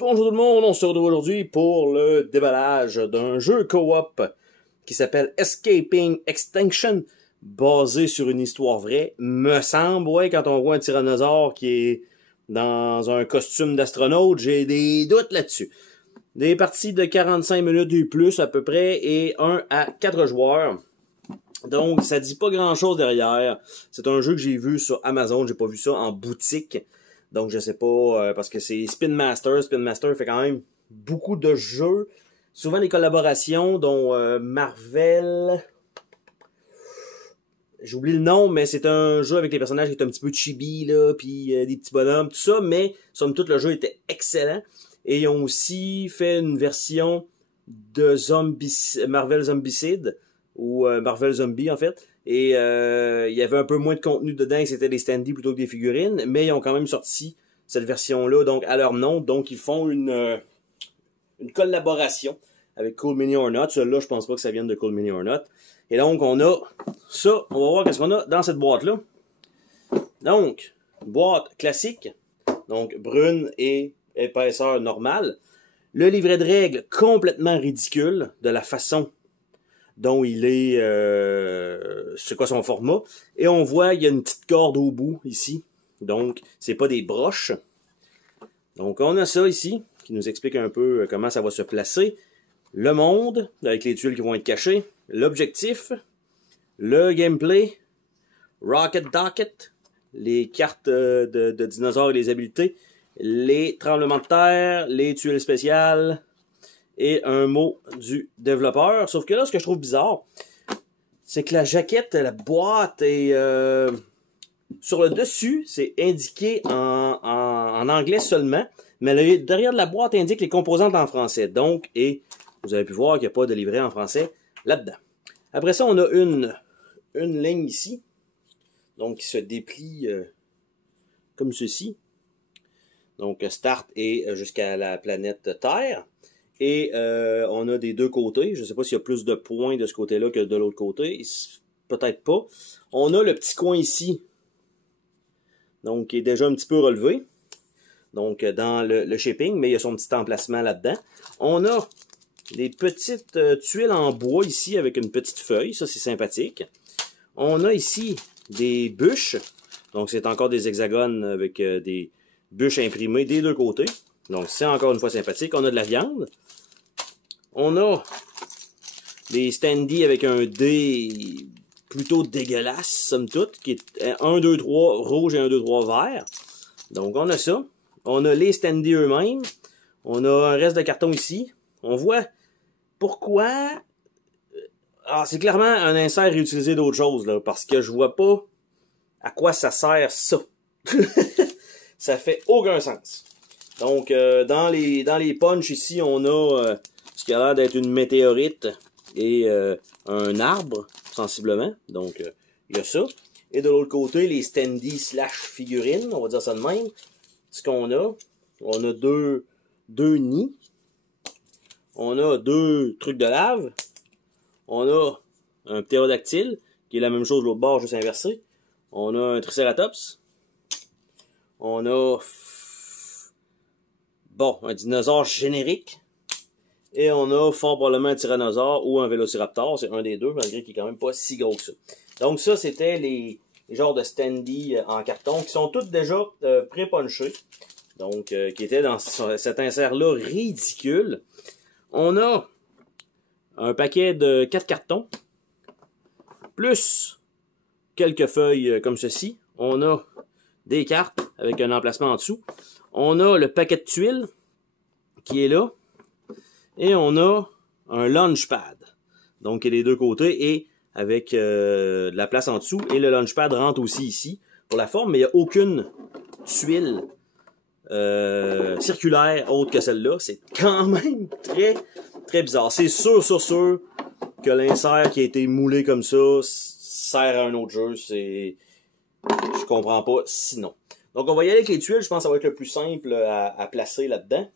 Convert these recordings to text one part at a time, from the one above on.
Bonjour tout le monde, on se retrouve aujourd'hui pour le déballage d'un jeu co-op qui s'appelle Escaping Extinction, basé sur une histoire vraie. Me semble, ouais, quand on voit un tyrannosaure qui est dans un costume d'astronaute, j'ai des doutes là-dessus. Des parties de 45 minutes ou plus à peu près et 1 à 4 joueurs. Donc, ça dit pas grand-chose derrière. C'est un jeu que j'ai vu sur Amazon, j'ai pas vu ça en boutique. Donc, je sais pas, parce que c'est Spin Master. Spin Master fait quand même beaucoup de jeux. Souvent des collaborations, dont Marvel... J'oublie le nom, mais c'est un jeu avec les personnages qui est un petit peu chibi, là, puis des petits bonhommes, tout ça. Mais, somme toute, le jeu était excellent. Et ils ont aussi fait une version de Marvel Zombicide, ou Marvel Zombie, en fait. Et il y avait un peu moins de contenu dedans, c'était des standees plutôt que des figurines, mais ils ont quand même sorti cette version-là, donc à leur nom. Donc ils font une collaboration avec Cool Mini or Not. Celle-là, je pense pas que ça vienne de Cool Mini or Not. Et donc on a ça, on va voir qu'est-ce qu'on a dans cette boîte-là. Donc, boîte classique, donc brune et épaisseur normale. Le livret de règles complètement ridicule de la façon dont il est, c'est quoi son format. Et on voit, il y a une petite corde au bout, ici. Donc, c'est pas des broches. Donc, on a ça ici, qui nous explique un peu comment ça va se placer. Le monde, avec les tuiles qui vont être cachées. L'objectif. Le gameplay. Rocket Docket. Les cartes de dinosaures et les habiletés. Les tremblements de terre. Les tuiles spéciales. Et un mot du développeur. Sauf que là, ce que je trouve bizarre, c'est que la jaquette, la boîte est... sur le dessus, c'est indiqué en anglais seulement, mais derrière de la boîte indique les composantes en français. Donc, et vous avez pu voir qu'il n'y a pas de livret en français là-dedans. Après ça, on a une ligne ici, donc qui se déplie comme ceci. Donc, start et jusqu'à la planète Terre. Et on a des deux côtés. Je ne sais pas s'il y a plus de points de ce côté-là que de l'autre côté. Peut-être pas. On a le petit coin ici. Donc, qui est déjà un petit peu relevé. Donc, dans le shipping, mais il y a son petit emplacement là-dedans. On a des petites tuiles en bois ici avec une petite feuille. Ça, c'est sympathique. On a ici des bûches. Donc, c'est encore des hexagones avec des bûches imprimées des deux côtés. Donc, c'est encore une fois sympathique. On a de la viande. On a des standees avec un dé plutôt dégueulasse, somme toute, qui est 1, 2, 3 rouge et 1, 2, 3 vert. Donc, on a ça. On a les standees eux-mêmes. On a un reste de carton ici. On voit pourquoi... Ah, c'est clairement un insert réutilisé d'autre chose, là, parce que je vois pas à quoi ça sert ça. Ça fait aucun sens. Donc, dans les punchs ici, on a ce qui a l'air d'être une météorite et un arbre, sensiblement. Donc, il y a ça. Et de l'autre côté, les standees slash figurines, on va dire ça de même. Ce qu'on a deux nids. On a deux trucs de lave. On a un ptérodactyle, qui est la même chose de l'autre bord, juste inversé. On a un triceratops. On a... Bon, un dinosaure générique. Et on a fort probablement un tyrannosaure ou un vélociraptor. C'est un des deux, malgré qu'il est quand même pas si gros que ça. Donc ça, c'était les genres de standees en carton qui sont toutes déjà pré-punchés. Donc, qui étaient dans cet insert-là ridicule. On a un paquet de 4 cartons. Plus quelques feuilles comme ceci. On a des cartes avec un emplacement en dessous. On a le paquet de tuiles qui est là. Et on a un launchpad. Donc, il y a les deux côtés et avec de la place en dessous. Et le launchpad rentre aussi ici pour la forme, mais il n'y a aucune tuile circulaire autre que celle-là. C'est quand même très, très bizarre. C'est sûr que l'insert qui a été moulé comme ça sert à un autre jeu. Je comprends pas sinon. Donc, on va y aller avec les tuiles. Je pense que ça va être le plus simple à placer là-dedans.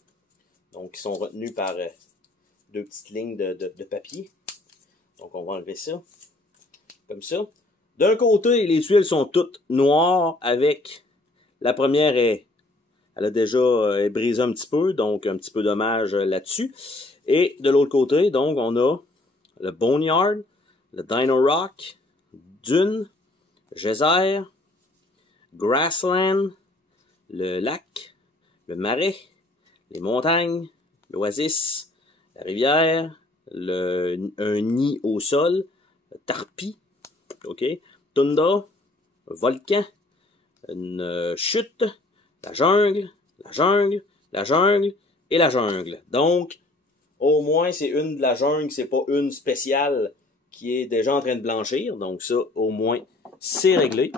Donc, ils sont retenus par deux petites lignes de papier. Donc, on va enlever ça. Comme ça. D'un côté, les tuiles sont toutes noires avec... La première est Elle a déjà brisé un petit peu, donc un petit peu dommage là-dessus. Et de l'autre côté, donc, on a le Boneyard, le Dino Rock, Dune, Geyser, Grassland, le lac, le marais, les montagnes, l'oasis, la rivière, un nid au sol, Tarpi, ok, Tundra, volcan, une chute, la jungle, la jungle, la jungle et la jungle. Donc, au moins, c'est une de la jungle, c'est pas une spéciale qui est déjà en train de blanchir. Donc ça, au moins, c'est réglé.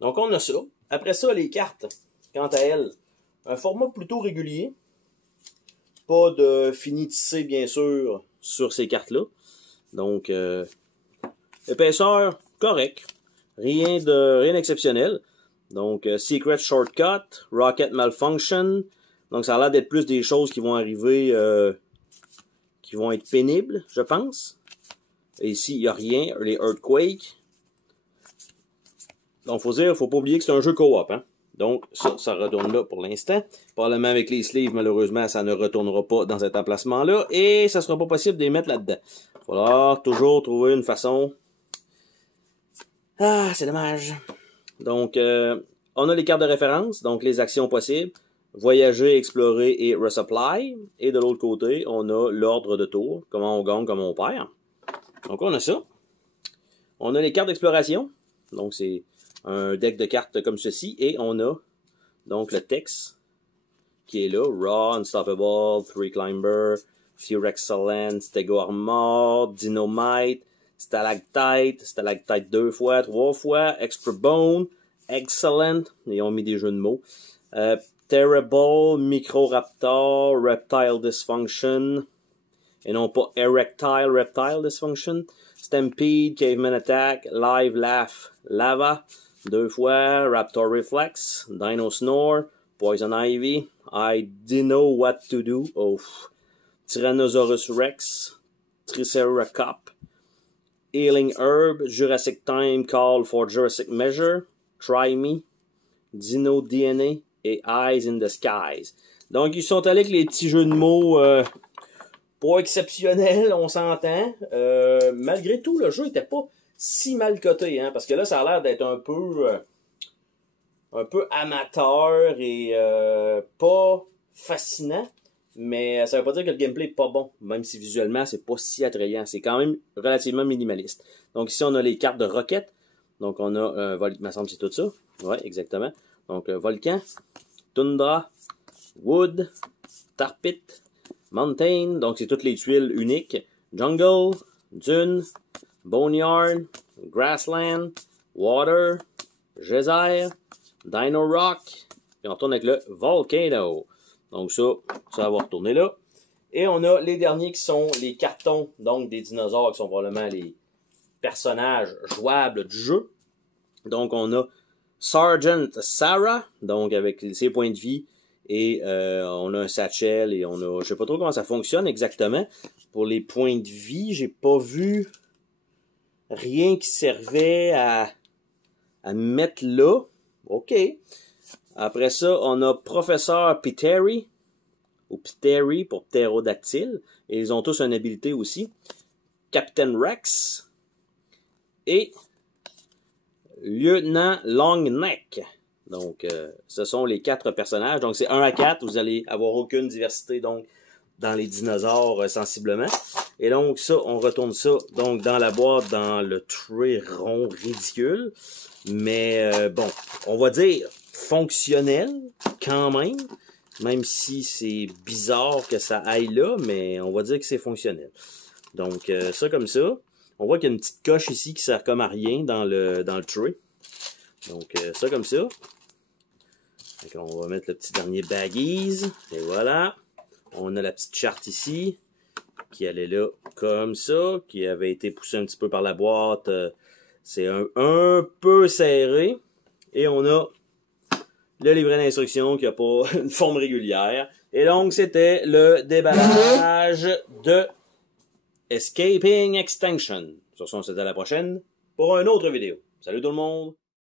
Donc on a ça. Après ça, les cartes, quant à elles, un format plutôt régulier. Pas de fini tissé, bien sûr, sur ces cartes-là. Donc, épaisseur, correct. Rien d'exceptionnel. Donc, Secret Shortcut, Rocket Malfunction. Donc, ça a l'air d'être plus des choses qui vont arriver, qui vont être pénibles, je pense. Et ici, il n'y a rien. Les Earthquake. Donc, faut pas oublier que c'est un jeu co-op, hein. Donc, ça retourne là pour l'instant. Probablement avec les sleeves, malheureusement, ça ne retournera pas dans cet emplacement-là. Et ça sera pas possible de les mettre là-dedans. Il va falloir toujours trouver une façon. Ah, c'est dommage. Donc, on a les cartes de référence, donc les actions possibles. Voyager, explorer et resupply. Et de l'autre côté, on a l'ordre de tour. Comment on gagne, comment on perd. Donc, on a ça. On a les cartes d'exploration. Donc, c'est un deck de cartes comme ceci. Et on a donc le texte qui est là. Raw, Unstoppable, Three Climber, Fear Excellent, Stego Armor, Dynamite, Stalactite, Stalactite 2 fois, 3 fois, Extra Bone, Excellent. Ils ont mis des jeux de mots. Terrible, Microraptor, Reptile Dysfunction. Et non pas Erectile Reptile Dysfunction. Stampede, Caveman Attack, Live Laugh, Lava, 2 fois, Raptor Reflex, Dino Snore, Poison Ivy, I didn't know what to do, Tyrannosaurus Rex, Triceracop, Healing Herb, Jurassic Time Call for Jurassic Measure, Try Me, Dino DNA et Eyes in the Skies. Donc ils sont allés avec les petits jeux de mots pas exceptionnels, on s'entend. Malgré tout, le jeu était pas si mal coté, hein, parce que là, ça a l'air d'être un peu amateur et pas fascinant. Mais ça veut pas dire que le gameplay est pas bon, même si visuellement, c'est pas si attrayant. C'est quand même relativement minimaliste. Donc ici, on a les cartes de Rocket. Donc on a, il me semble que c'est tout ça. Ouais, exactement. Donc Volcan, Tundra, Wood, Tarpit, Mountain, donc c'est toutes les tuiles uniques. Jungle, Dune, Boneyard, Grassland, Water, Geyser, Dino Rock, et on retourne avec le Volcano. Donc ça va retourner là. Et on a les derniers qui sont les cartons, donc des dinosaures qui sont probablement les personnages jouables du jeu. Donc on a Sergeant Sarah, donc avec ses points de vie. Et on a un satchel et on a... Je sais pas trop comment ça fonctionne exactement. Pour les points de vie, j'ai pas vu rien qui servait à mettre là. OK. Après ça, on a Professeur Piteri, ou Piteri pour ptérodactyle. Et ils ont tous une habilité aussi. Captain Rex. Et Lieutenant Longneck. Donc, ce sont les 4 personnages. Donc, c'est 1 à 4. Vous allez avoir aucune diversité, donc, dans les dinosaures, sensiblement. Et donc, ça, on retourne ça, donc, dans la boîte, dans le tray rond ridicule. Mais, bon, on va dire fonctionnel, quand même. Même si c'est bizarre que ça aille là, mais on va dire que c'est fonctionnel. Donc, ça comme ça. On voit qu'il y a une petite coche ici qui sert comme à rien dans le tray. Donc, ça comme ça. Donc, on va mettre le petit dernier baggies. Et voilà. On a la petite charte ici. Qui allait là comme ça. Qui avait été poussée un petit peu par la boîte. C'est un peu serré. Et on a le livret d'instruction qui n'a pas une forme régulière. Et donc, c'était le déballage de Escaping Extinction. Sur ce, on se dit à la prochaine pour une autre vidéo. Salut tout le monde!